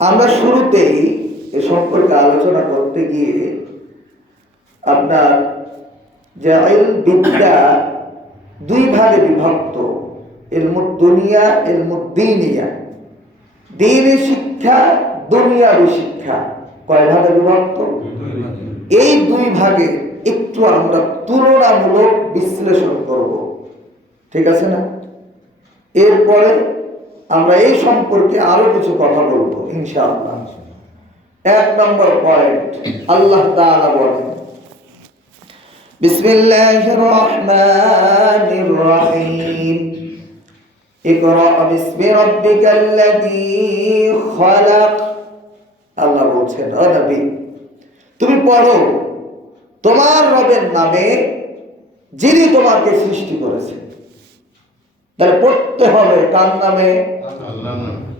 আমরা শুরুতেই এ সম্পর্কে আলোচনা করতে গিয়ে আপনার যে আইল বিদ্যা দুই ভাগে বিভক্ত। এর এলমুদ দুনিয়া এলমুদ দিনিয়া। দিনের শিক্ষা দুনিয়ারই শিক্ষা। কয় ভাগে বিভক্ত? এই দুই ভাগে একটু আমরা তুলনামূলক বিশ্লেষণ করব। ঠিক আছে না? এরপরে আমরা এই সম্পর্কে আরো কিছু কথা বলবো ইনশাআল্লাহ এক নম্বর পয়েন্ট আল্লাহ তাআলা বলেন বিসমিল্লাহির রহমানির রহিম اقرأ باسم ربك الذي خلق আল্লাহ বলছেন ও নবী তুমি পড়ো তোমার রবের নামে যিনি তোমাকে সৃষ্টি করেছেন তাহলে পড়তে হবে কার নামে?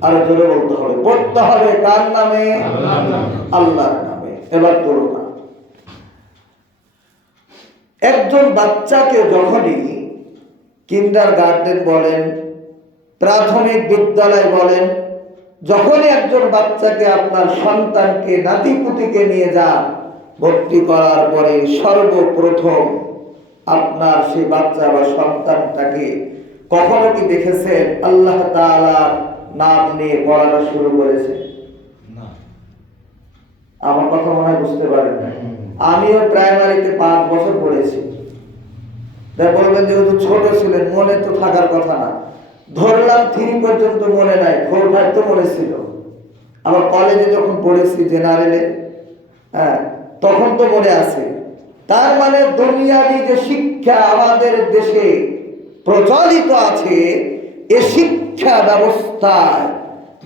আরও জোরে বলতে হবে। পড়তে হবে কার নামে? আল্লাহর নামে। এবার না। একজন বাচ্চাকে যখনই কিন্ডার গার্ডেন বলেন, প্রাথমিক বিদ্যালয় বলেন, যখনই একজন বাচ্চাকে আপনার সন্তানকে, নাতিপুতিকে নিয়ে যান, ভর্তি করার পরে সর্বপ্রথম আপনার সেই বাচ্চা বা সন্তানটাকে কখনো কি দেখেছেন আল্লাহ তাআলার নাম নিয়ে পড়ানো শুরু করেছে? আমার কথা মনে হয় বুঝতে পারেন না। আমিও প্রাইমারিতে পাঁচ বছর পড়েছি। বলবেন যেহেতু ছোট ছিলেন মনে তো থাকার কথা না। ধরলাম থ্রি পর্যন্ত মনে নাই ফোর ফাইভ তো মনে ছিল। আবার কলেজে যখন পড়েছি জেনারেলে হ্যাঁ তখন তো মনে আছে। তার মানে দুনিয়াবি যে শিক্ষা আমাদের দেশে প্রচলিত আছে এ শিক্ষা ব্যবস্থায়।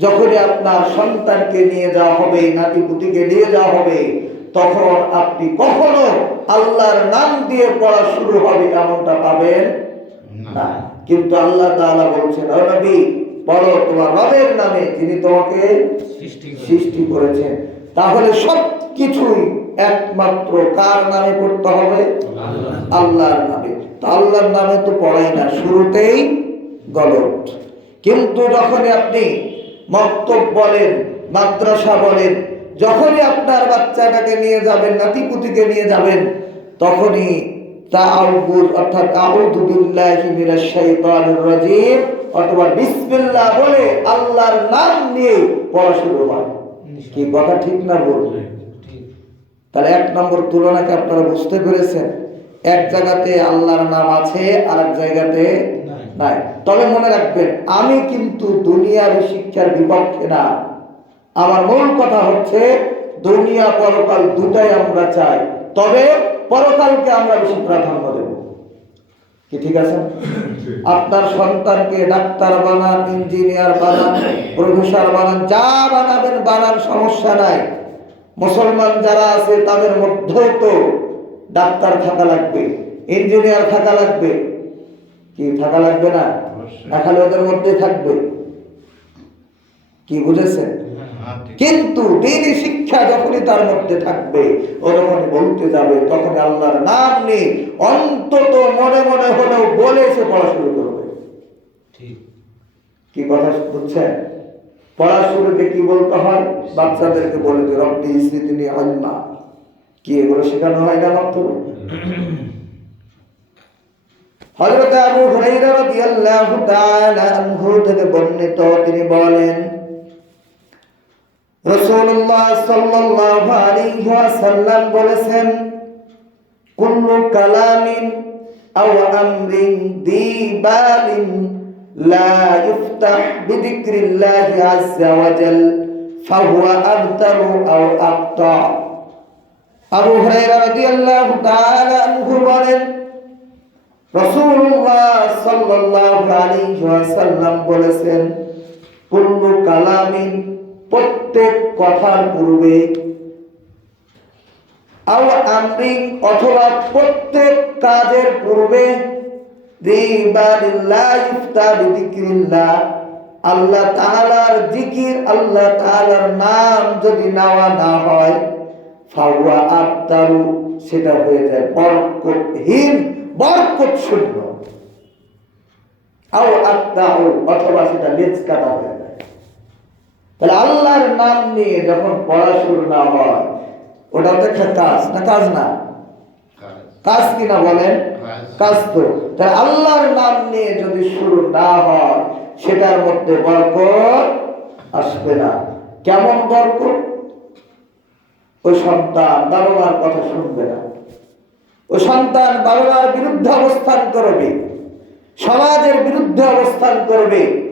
যখনই আপনার সন্তানকে নিয়ে যাওয়া হবে নাতিপুতিকে নিয়ে যাওয়া হবে তখন আপনি কখনো আল্লাহর নাম দিয়ে পড়া শুরু হবে এমনটা পাবেন না। কিন্তু আল্লাহ তাআলা বলছেন ও নবী পড়ো তোমার রবের নামে যিনি তোমাকে সৃষ্টি করেছেন। তাহলে সব কিছুই একমাত্র কার নামে পড়তে হবে? আল্লাহর নামে। তো আল্লাহর নামে তো পড়াই না শুরুতেই গলত কিন্তু যখনই আপনি মক্তব বলেন মাদ্রাসা বলেন যখনই আপনার বাচ্চাটাকে নিয়ে যাবেন নাতিপুতিকে নিয়ে যাবেন তখনই তাআউযু অর্থাৎ আউযু বিল্লাহি মিনাশ শাইতানির রাজিম অথবা বিসমিল্লাহ বলে আল্লাহর নাম নিয়ে পড়া শুরু হয়। কি কথা ঠিক না ভুল? তাহলে এক নম্বর তুলনাকে আপনারা বুঝতে পেরেছেন। এক জায়গাতে আল্লাহর নাম আছে আর এক জায়গাতে নাই। তবে মনে রাখবেন আমি কিন্তু দুনিয়ার শিক্ষার বিপক্ষে না। আমার মূল কথা হচ্ছে দুনিয়া পরকাল দুটাই আমরা চাই। তবে পরকালকে আমরা বেশি প্রাধান্য দেব। কি ঠিক আছে? আপনার সন্তানকে ডাক্তার বানান ইঞ্জিনিয়ার বানান প্রফেসর বানান যা বানাবেন বানান সমস্যা নাই। মুসলমান যারা আছে তাদের মধ্যেও তো ডাক্তার থাকা লাগবে ইঞ্জিনিয়ার থাকা লাগবে। কি থাকা লাগবে না? খালি ওদের মধ্যে থাকবে। কি বুঝেছেন? কিন্তু দিনই শিক্ষা যখনই তার মধ্যে থাকবে ও যখনই বলতে যাবে তখন আল্লাহর নাম নেই অন্তত মনে মনে হলেও বলে সে পড়া শুরু করবে। কি কথা বুঝছেন? পড়া শুরুতে কি বলতে হয়? বাচ্চাদেরকে বলে যে রব্বি স্মৃতি নিয়ে আল্লাহ কি এগুলো শেখানো হয় না মাত্র হযরত আবু হুরায়রা রাদিয়াল্লাহু তাআলা আনহু থেকে বর্ণিত, তিনি বলেন, রাসূলুল্লাহ সাল্লাল্লাহু আলাইহি ওয়াসাল্লাম বলেছেন, কুল্লু কালামিন আও আমরিন দিবালিন লা ইফতাহ বিযিকরিল্লাহি আযজা ওয়া জাল, ফাহুয়া আবতারু আও আবতা। আবু হুরায়রা রাদিয়াল্লাহু তাআলা আনহু বলেন, রাসূলুল্লাহ সাল্লাল্লাহু আলাইহি ওয়াসাল্লাম বলেছেন, কুল্লু কালামিন প্রত্যেক কথার পূর্বে আও আমরিন অথবা প্রত্যেক কাজের পূর্বে আল্লাহ তাআলার জিকির, আল্লাহ তাআলার নাম যদি নেওয়া না হয় ফাওয়া আবতারু সেটা হয়ে যায় বরকতহীন বরকত শূন্য আও আত্মাউ অথবা সেটা লেজ কাটা হয়ে যায়। তাহলে আল্লাহর নাম নিয়ে যখন পড়া শুরু না হয়, ওটা তো একটা কাজ, না কাজ না? কাজ কিনা বলেন? কাজ তো। তাহলে আল্লাহর নাম নিয়ে যদি শুরু না হয়, সেটার মধ্যে বরকত আসবে না। কেমন বরকত? ওই সন্তান বাবা কথা শুনবে না। ও সন্তান বাবা বিরুদ্ধে অবস্থান করবে। সমাজের বিরুদ্ধে অবস্থান করবে।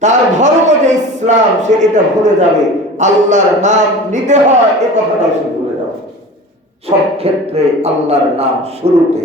তার ধর্ম যে ইসলাম, সে এটা ভুলে যাবে। আল্লাহর নাম নিতে হয়, এ কথাটাও সে ভুলে যাবে। সব ক্ষেত্রে আল্লাহর নাম শুরুতে